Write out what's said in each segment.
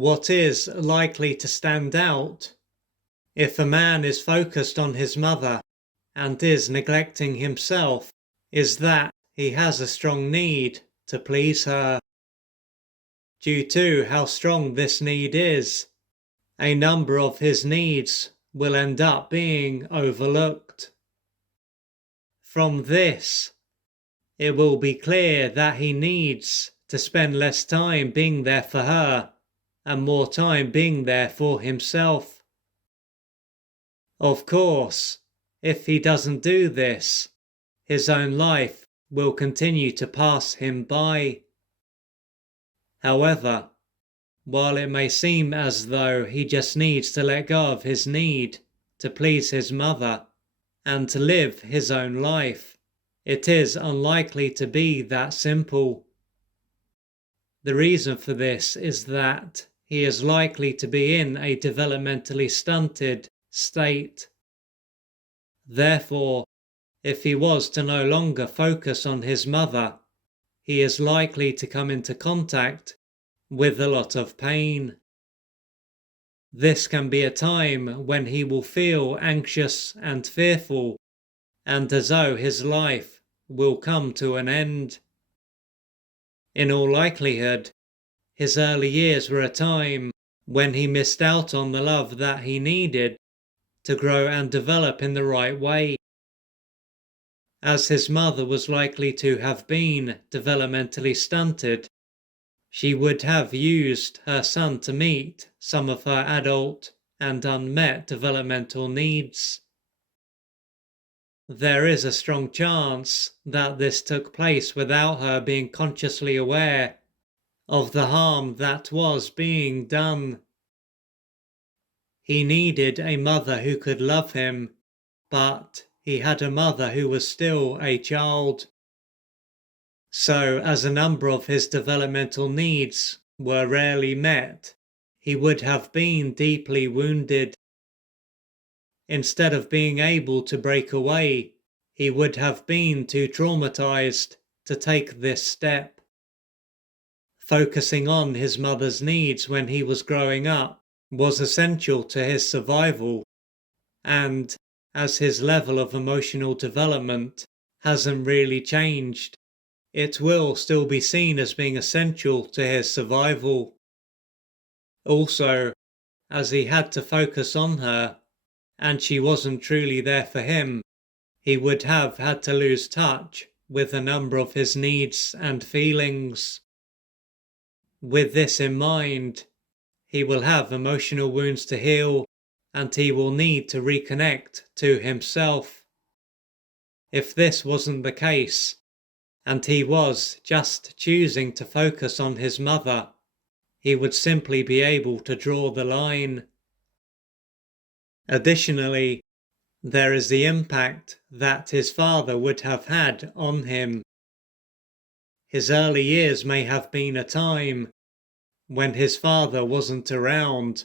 What is likely to stand out if a man is focused on his mother and is neglecting himself is that he has a strong need to please her. Due to how strong this need is, a number of his needs will end up being overlooked. From this, it will be clear that he needs to spend less time being there for her and more time being there for himself. Of course, if he doesn't do this, his own life will continue to pass him by. However, while it may seem as though he just needs to let go of his need to please his mother and to live his own life, it is unlikely to be that simple. The reason for this is that he is likely to be in a developmentally stunted state. Therefore, if he was to no longer focus on his mother, he is likely to come into contact with a lot of pain. This can be a time when he will feel anxious and fearful, and as though his life will come to an end. In all likelihood, his early years were a time when he missed out on the love that he needed to grow and develop in the right way. As his mother was likely to have been developmentally stunted, she would have used her son to meet some of her adult and unmet developmental needs. There is a strong chance that this took place without her being consciously aware of the harm that was being done. He needed a mother who could love him, but he had a mother who was still a child. So, as a number of his developmental needs were rarely met, he would have been deeply wounded. Instead of being able to break away, he would have been too traumatized to take this step. Focusing on his mother's needs when he was growing up was essential to his survival, and as his level of emotional development hasn't really changed, it will still be seen as being essential to his survival. Also, as he had to focus on her, and she wasn't truly there for him, he would have had to lose touch with a number of his needs and feelings. With this in mind, he will have emotional wounds to heal, and he will need to reconnect to himself. If this wasn't the case, and he was just choosing to focus on his mother, he would simply be able to draw the line. Additionally, there is the impact that his father would have had on him. His early years may have been a time when his father wasn't around,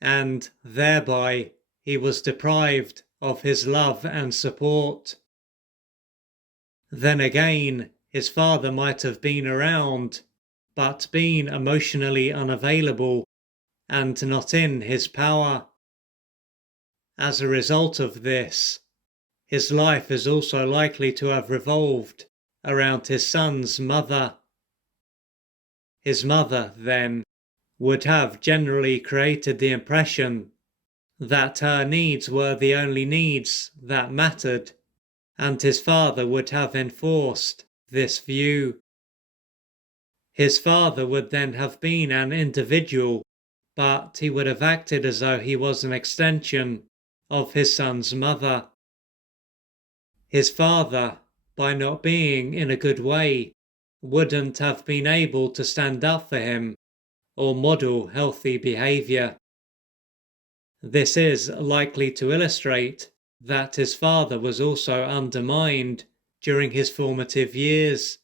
and thereby he was deprived of his love and support. Then again, his father might have been around, but been emotionally unavailable and not in his power. As a result of this, his life is also likely to have revolved around his son's mother. His mother, then, would have generally created the impression that her needs were the only needs that mattered, and his father would have enforced this view. His father would then have been an individual, but he would have acted as though he was an extension of his son's mother. His father, by not being in a good way, wouldn't have been able to stand up for him or model healthy behavior. This is likely to illustrate that his father was also undermined during his formative years,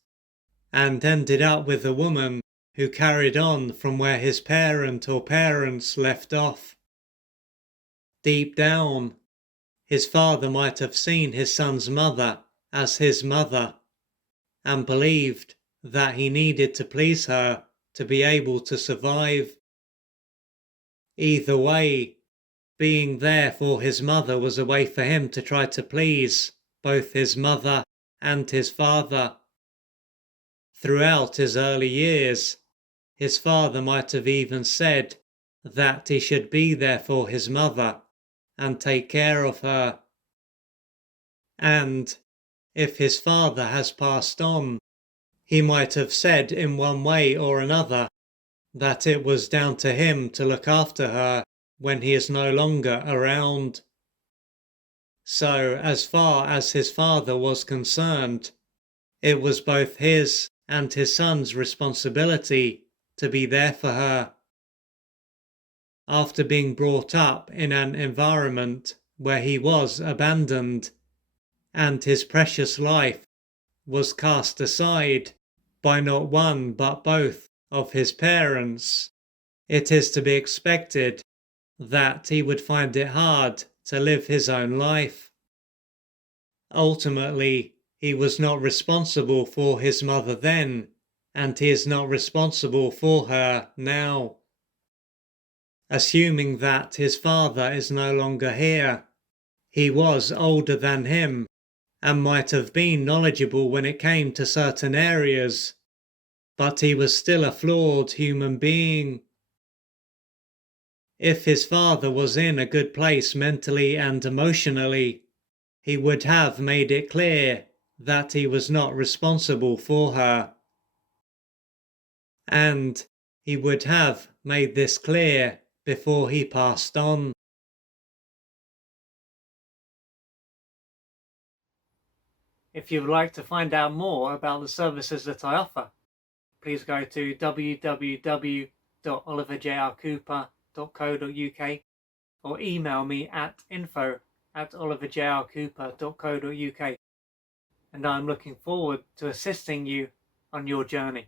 and ended up with a woman who carried on from where his parent or parents left off. Deep down, his father might have seen his son's mother as his mother, and believed that he needed to please her to be able to survive. Either way, being there for his mother was a way for him to try to please both his mother and his father. Throughout his early years, his father might have even said that he should be there for his mother and take care of her. And if his father has passed on, he might have said in one way or another that it was down to him to look after her when he is no longer around. So, as far as his father was concerned, it was both his and his son's responsibility to be there for her. After being brought up in an environment where he was abandoned and his precious life was cast aside by not one but both of his parents, it is to be expected that he would find it hard to live his own life. Ultimately, he was not responsible for his mother then, and he is not responsible for her now. Assuming that his father is no longer here, he was older than him and might have been knowledgeable when it came to certain areas, but he was still a flawed human being. If his father was in a good place mentally and emotionally, he would have made it clear that he was not responsible for her. And he would have made this clear before he passed on. If you would like to find out more about the services that I offer, please go to www.oliverjrcooper.co.uk or email me at info@oliverjrcooper.co.uk, and I'm looking forward to assisting you on your journey.